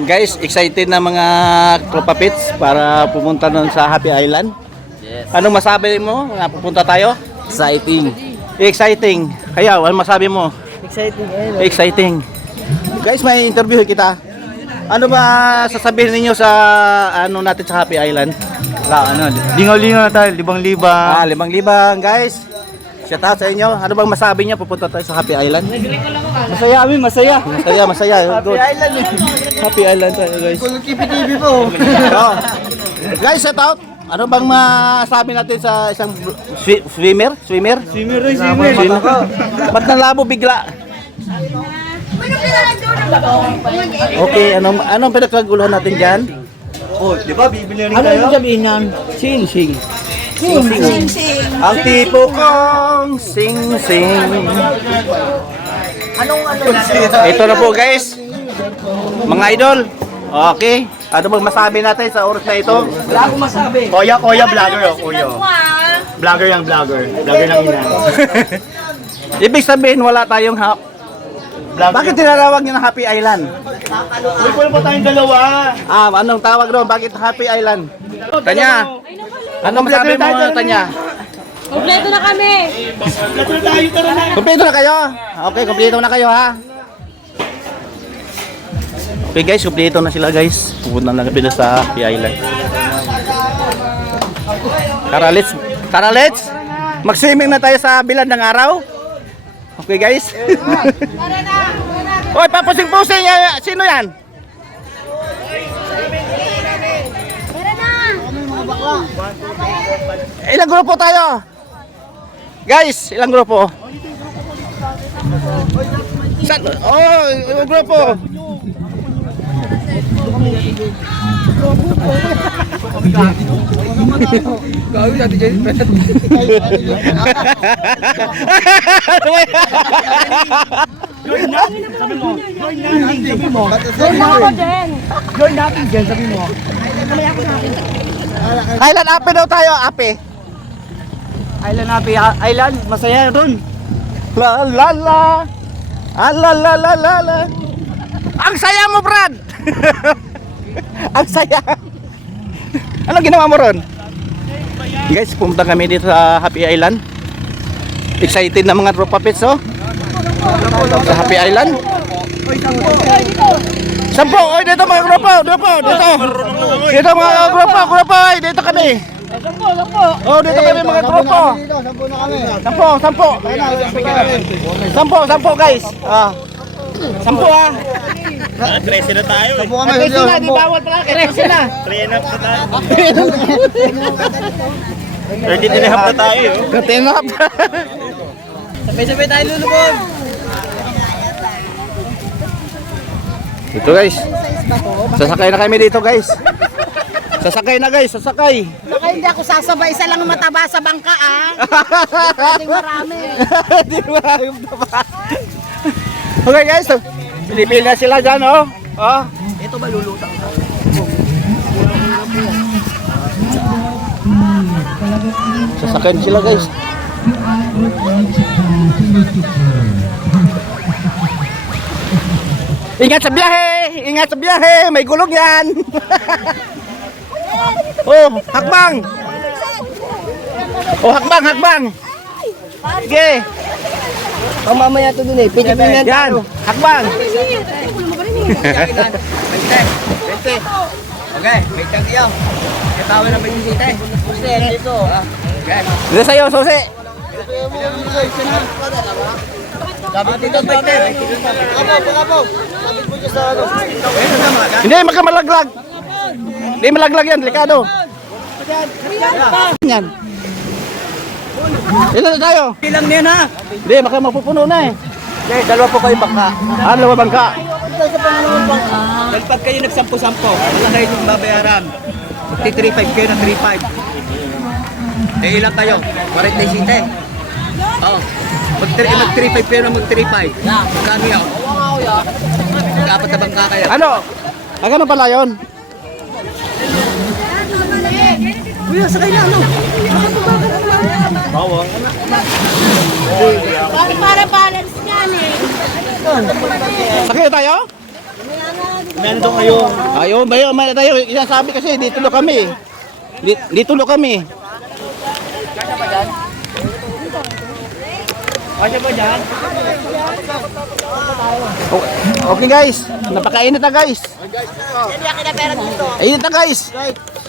Guys, excited na mga Klopapits para pumunta nun sa Happy Island. Yes. Anong masabi mo na pupunta tayo? Exciting. Exciting. Kaya, ano masabi mo? Exciting eh. Exciting. Guys, may interview kita. Ano ba sasabihin ninyo sa ano natin sa Happy Island? La, ano, lingaw-lingaw na tayo, libang-libang. Ah, limang-libang, guys. Shout out sa inyo. Ano bang masabi niyo pupunta tayo sa Happy Island? Masaya kami, masaya. Masaya, masaya. Good. Island eh. Happy Island tayo, guys. Kung TV po. Oh. Guys, shout out. Ano bang masabi natin sa isang swi- swimmer? Swimmer? Swimmer rin, swimmer. Swimmer? Ba't nalabo bigla? Okay, anong anong pinagkaguluhan natin diyan? Oh, di ba, bibili rin Ano yung sabihin niyan? Sing sing. Sing sing. Ang tipo kong sing sing. Anong ano Ito na po guys. Mga idol. Okay. Ano bang masabi natin sa oras na ito? Wala akong masabi. Koya, koya, vlogger oh, kuya. Vlogger yung vlogger. Vlogger ng ina. Ibig sabihin wala tayong ha Vlogger. Bakit tinatawag niyo na Happy Island? Uy, wala pa tayong dalawa. Ah, anong tawag doon? Bakit Happy Island? Tanya. Anong masabi mo, Tanya? Kompleto na kami. Lato na tayo, tara na. Kumpleto na kayo? Okay, kumpleto na kayo ha? Okay guys, kumpleto na sila guys. Pupunta na kami doon sa Happy Island. Tara, let's, tara, let's. Mag-swimming na tayo sa bilad ng araw. Okay guys. Hoy, papusing-pusing. eh, Sino yan? Ilang grupo tayo? Guys, ilang grupo? Sa, oh, ilang grupo. Ako din. Join natin dyan, sabi mo. Island Ape daw tayo, Ape. Island Happy Island, masaya ron. La la la. Ah, la la la la. Ang saya mo, Brad. Ang saya. Ano ginawa mo ron? Guys, pumunta kami dito sa Happy Island. Excited na mga tropa pets, oh. Sa Happy Island. Sampo, oy, dito mga grupo, dito, dito. Dito mga grupo, oy, dito kami. Oh, dito kami mga grupo. Sampo, sampo. Sampo, sampo guys. Ah. Sampo ah. 13 na tayo eh. Kasi na, di bawal pala. Kasi na. 3 up na tayo. 13 and a half na tayo. oh. Katinap. Sabay-sabay tayo lulubog. Ito guys. Sasakay na kami dito guys. Sasakay na guys, sasakay. Baka hindi ako sasabay. Isa lang ang mataba sa bangka, ah. Pwedeng marami. Di ba? Okay guys, so, pinipili na sila dyan oh. Oh. Ito ba lulutang? Sasakay sila guys. Ingat sa biyahe! Ingat sa biyahe! May gulong yan! oh, hakbang! Oh, hakbang, hakbang! Sige! Ang mamaya to dun eh. Pwede pa yan. Yan! Hakbang! Okay, may tag iyaw. Katawa na may sisite. Gusto yan dito. Okay. Dito sa'yo, susi! Dapat dito, brother. Abo, abo. Sabit mo dyan sa ano. Hindi, makamalaglag! Hindi malaglag yan, delikado! Yan! Ilan na tayo? Ilang niyan ha? Hindi, baka mapupuno na eh. Okay, dalawa po kayo bangka. Ah, dalawa bangka. Dahil pag kayo nagsampo-sampo, wala kayo yung babayaran. Magti 3.5 kayo ng 3.5. Eh ilan tayo? 47. Oo. Mag 3 mag 3.5 kayo ng mag 3.5. Magkano yun? Dapat na bangka kayo. Ano? Ganun pala yun. Kuya, sakay na ano? Para para balance yan, eh. Sakay na tayo? Mendo kayo. Ayun, bayo, may tayo. Sinasabi kasi, dito lo kami. Di- Dito lo kami. O- Okay guys, napakainit na guys. Init na guys. Init na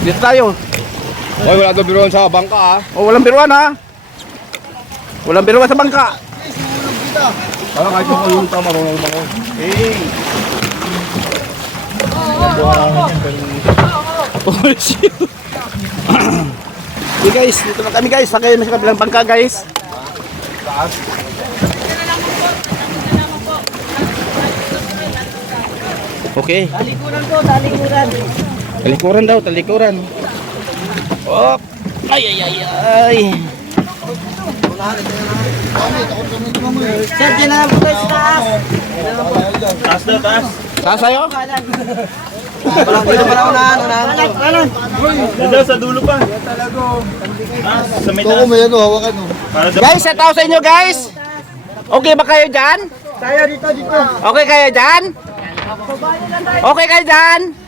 Dito tayo. Hoy, wala daw biruan sa bangka ah. O, walang biruan ha. Walang biruan sa bangka. Parang kahit yung kayong tama, marunong bangon. Oh, shit. Okay guys, dito na kami guys. Sakay na sa kabilang bangka guys. Okay. Talikuran to, talikuran. Talikuran daw, talikuran. Oh. Ay, ay, ay, ay. Sir, dyan na po tayo sa taas. Taas tayo? Dito pala unahan, unahan. Palan, palan. Guys, set out sa inyo guys. Okay ba kayo dyan? Tayo dito, dito. Okay kayo dyan? Okay kayo dyan?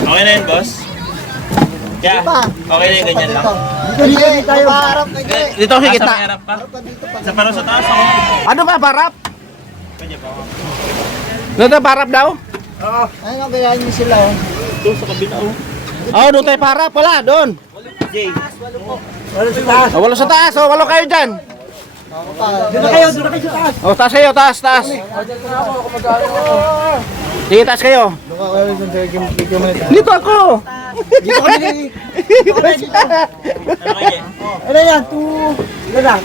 Okay na yun, boss? Yeah. Okay na yun, ganyan lang. Dito, dito, dito tayo. Paharap Dito sa Nasa kita. may harap pa? Sa parang sa taas ako. Ano ba, barap? Ano ba, barap daw? Ayun, kaya niyo sila. oh. Doon sa kabila, oh. Oh, doon tayo parap. Wala, doon. Jay. Oh, walo sa taas. Oh, walo kayo dyan. Dito kayo, dito kayo sa taas. Oh, taas kayo, taas, taas. Sige, taas kayo. Dito ako. Dito kami. Ano? Ano yan? 2, ano lang?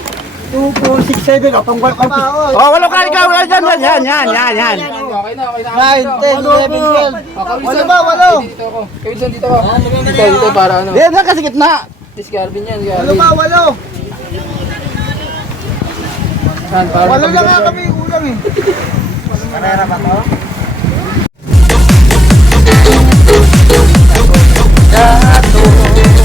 2, 4, 6, 7. O, tungkol pa pa. Oh, walo kayo. Ikaw, yan, yan, yan, yan, yan, yan. 9, 10, 11, 12. Walo ba? Walo. Yan, yan kasi gitna. Walo ba? Walo. Walo lang nga kami ulang eh. Karera ba to? da dor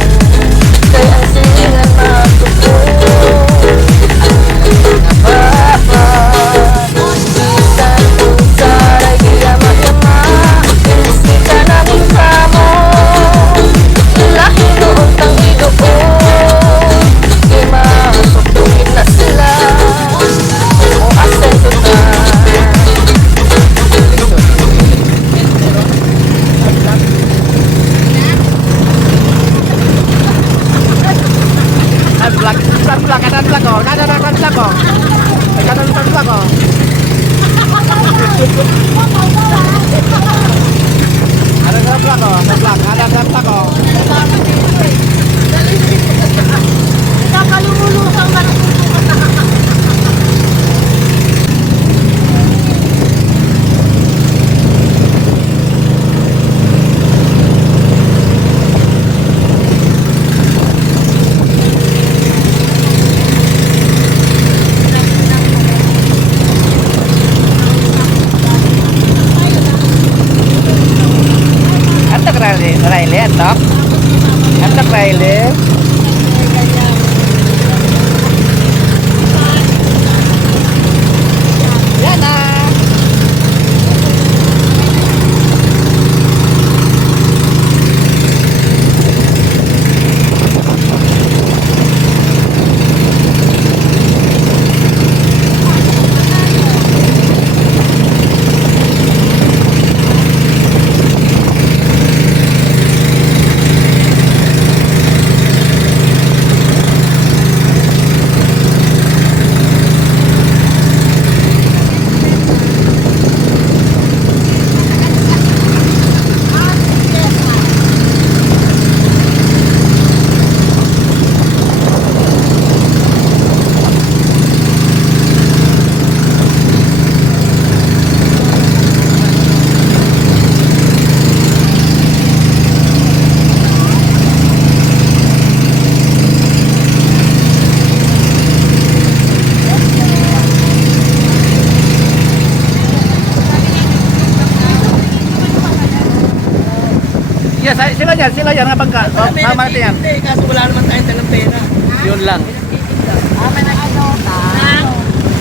sa- sila yan, sila yan, nga bangka. O, tama natin yan. Hindi, kaso wala naman tayong dalang pera. Yun lang.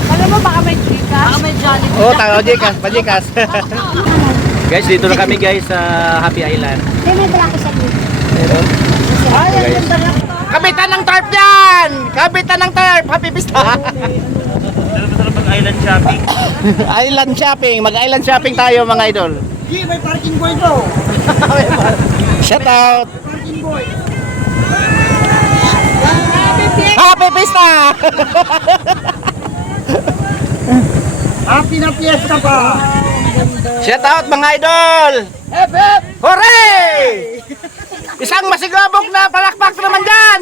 Alam mo, baka may chika. Baka may jolly. Oo, tayo, Jikas, pajikas. guys, dito na kami guys sa Happy Island. Hindi, may balaki sa dito. Ay, guys. Kapitan ng tarp yan! Kapitan ng tarp! Happy Pista! Dala pa pag island shopping. island shopping. Mag-island shopping tayo mga idol. Hindi, may parking boy bro. Shout out! Happy Pista! Happy na fiesta pa. Shout out mga idol! Hep, hep. Hooray! Isang masigabok na palakpak naman dyan!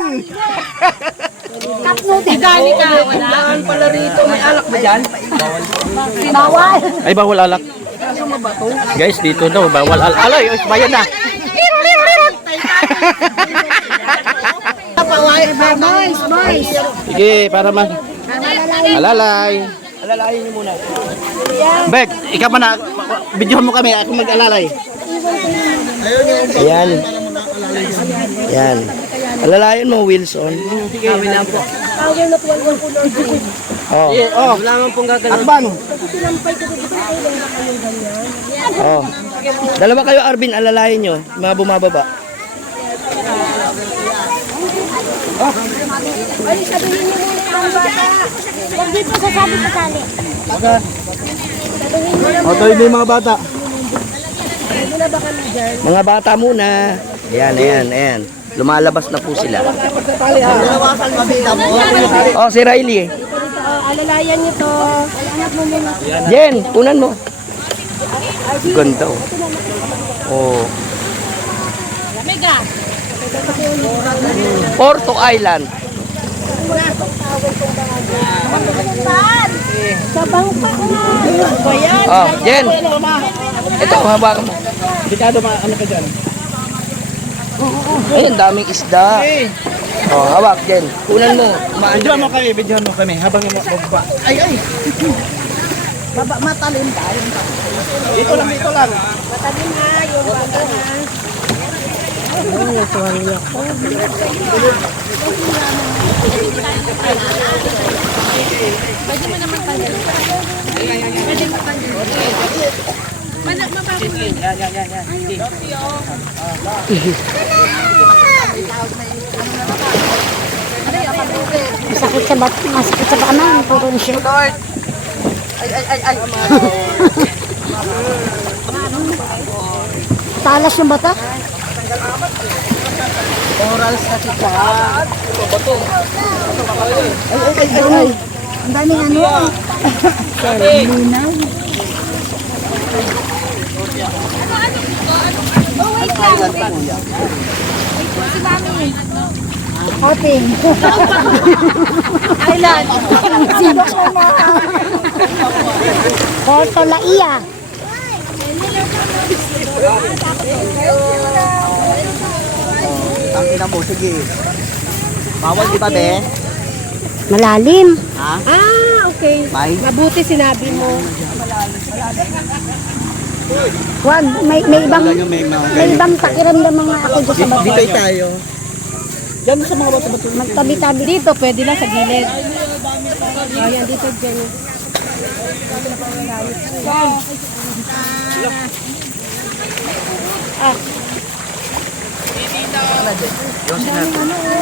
Gani ka, wala. Daan pala rito. May alak ba dyan? Bawal. Ay, bawal alak. Guys, dito daw, bawal alak. Aloy, oy, bayan na. Boys, boys. Sige, para ma... Alalay. Alalayin niyo muna. Bek, ikaw pa na. Videohan mo kami, ako mag-alalay. Ayan. Yan. Alalayan mo, Wilson. Kami lang po. Oh. Oh, Wala naman pong gagawin. akbang. Oh. Dalawa kayo, Arvin, alalayan nyo. Mga bumababa. Ay, sabihin niyo muna ang bata. Huwag dito sa tali. Sabihin niyo O, tayo yung mga bata. Mga bata muna. Ayan, ayan, ayan. Lumalabas na po sila. Oh, si Riley. eh. Oh, alalayan niyo to. Anak mo muna. Jen, kunan mo. Ganda oh. Oh. Mega. Porto Island. Sa bangka na. Oh, Jen. Ito, hawakan mo. Mga ano ka dyan. Ayun, daming isda. Oh, hawak, Jen. Kunan mo. Videohan mo kami, videohan mo kami. Habang yung magbaba. Ay, ay. Baba, matalim tayo. Dito lang, dito lang. Matalim ha, yung bangka ha. Masakit sa bat, masakit sa paanan, puro siya. Ay, ay, ay, ay. Talas yung bata. Orals kasi siya. Ang daming ano. Lunaw. Lang. Wait po si Mami. Hopping. Island. Sino ko na? Porto La Ia. Ang ina mo, sige. Bawal di ba, be? Malalim. Ha? Ah, okay. May? Mabuti sinabi mo. Wag, may, may ibang may ibang pakiramdam mga ako dyan sa baba. Dito tayo. Diyan sa mga bata bato. Magtabi-tabi. Dito, pwede lang sa gilid. Ayan, dito dyan.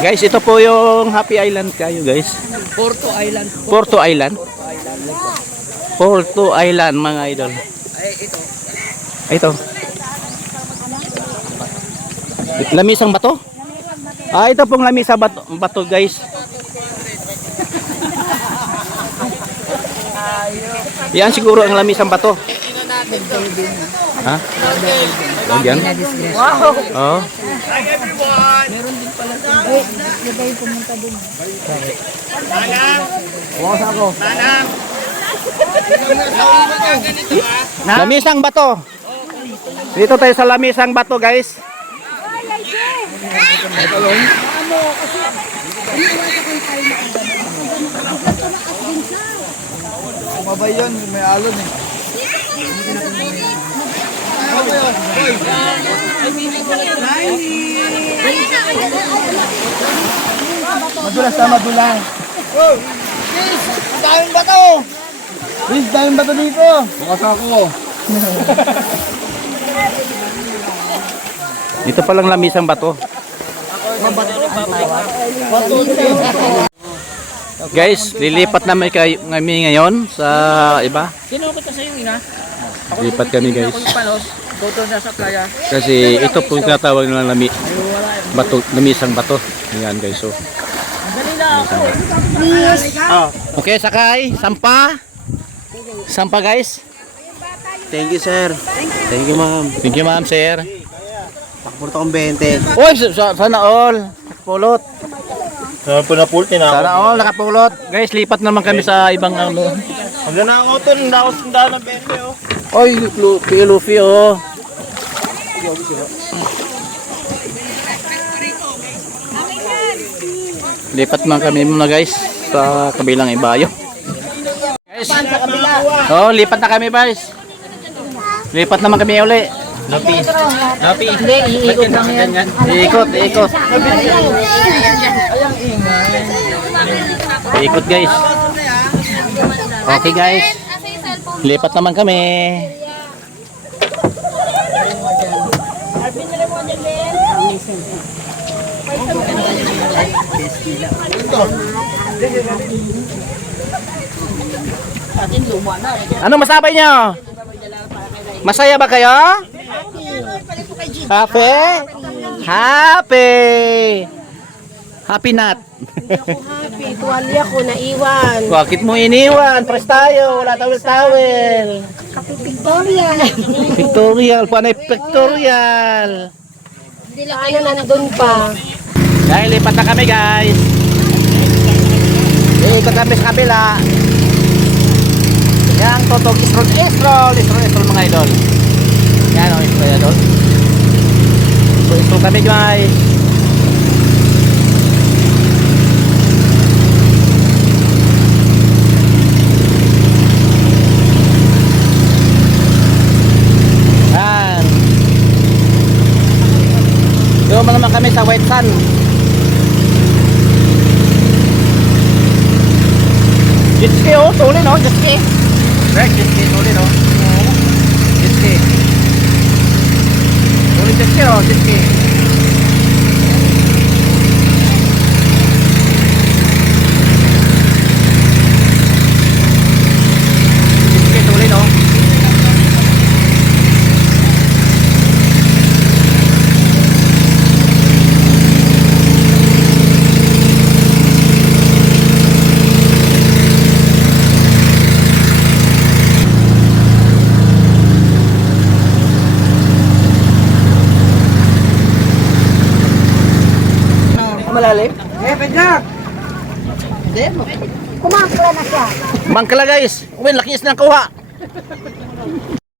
Guys, ito po yung Happy Island kayo, guys. Porto Island. Porto Island. Porto Island, mga idol. Ay, ito. Ito. Lamisang bato? Ah, ito pong lamisa bato, bato guys. Yan siguro ang lamisang bato. Ha? Oh, yan? Wow! Oh. Wow, ako. Lamisang bato. Dito tayo sa lamisang bato, guys. Mabay yan, may alon eh. Madulas na madulas. Oh, Chris! Daming bato! Chris, daming bato dito. Bukas ako. Dito palang lamisang bato. Guys, lilipat naman kay kami ngayon sa iba. Sino ko sa iyo, ina? Lipat kami guys. Panos, goto na sa playa. Kasi ito po yung tinatawag nila lami, bato, lamisang bato. Yan guys, so. Okay, sakay. Sampa. Sampa guys. Thank you, sir. Thank you, ma'am. Thank you ma'am, sir. Pakapurto kong 20. Uy, sa- sa- sana all. Nakapulot. Naman po na tinakot. Sana all, nakapulot. Guys, lipat naman kami sa ibang ano. Hanggang na ako to, hindi ako sundaan ng 20 oh. Oy, Luffy, Luffy, oh. Lipat man kami muna guys sa kabilang ibayo. Guys, oh, lipat na kami guys. Lipat naman kami uli. Napi. Napi. Hindi, iikot lang yan. Ikot, ikot. Ikot guys. Okay guys. Lipat naman kami. Ano masabi nyo? Masaya ba kayo? Happy? Happy! Happy nut. Happy, tuwalya ko naiwan. Bakit mo iniwan? Press tayo. Wala tawel-tawel. Victoria. Pictorial. Panay pictorial. Ano nandun pa? Dahil lipat na kami guys. Ikot kami sa kabila. Yan, totog isrol, isrol, isrol, isrol mga idol. Yan o, isrol, idol. So, kami guys. Yan. Doon naman kami sa White Sun. Jet ski oh, tuloy no, jet ski. Correct, jet ski, tuloy the kill of this game. Kumakla na siya. Mangkala guys. Uy, laki is ng kuha.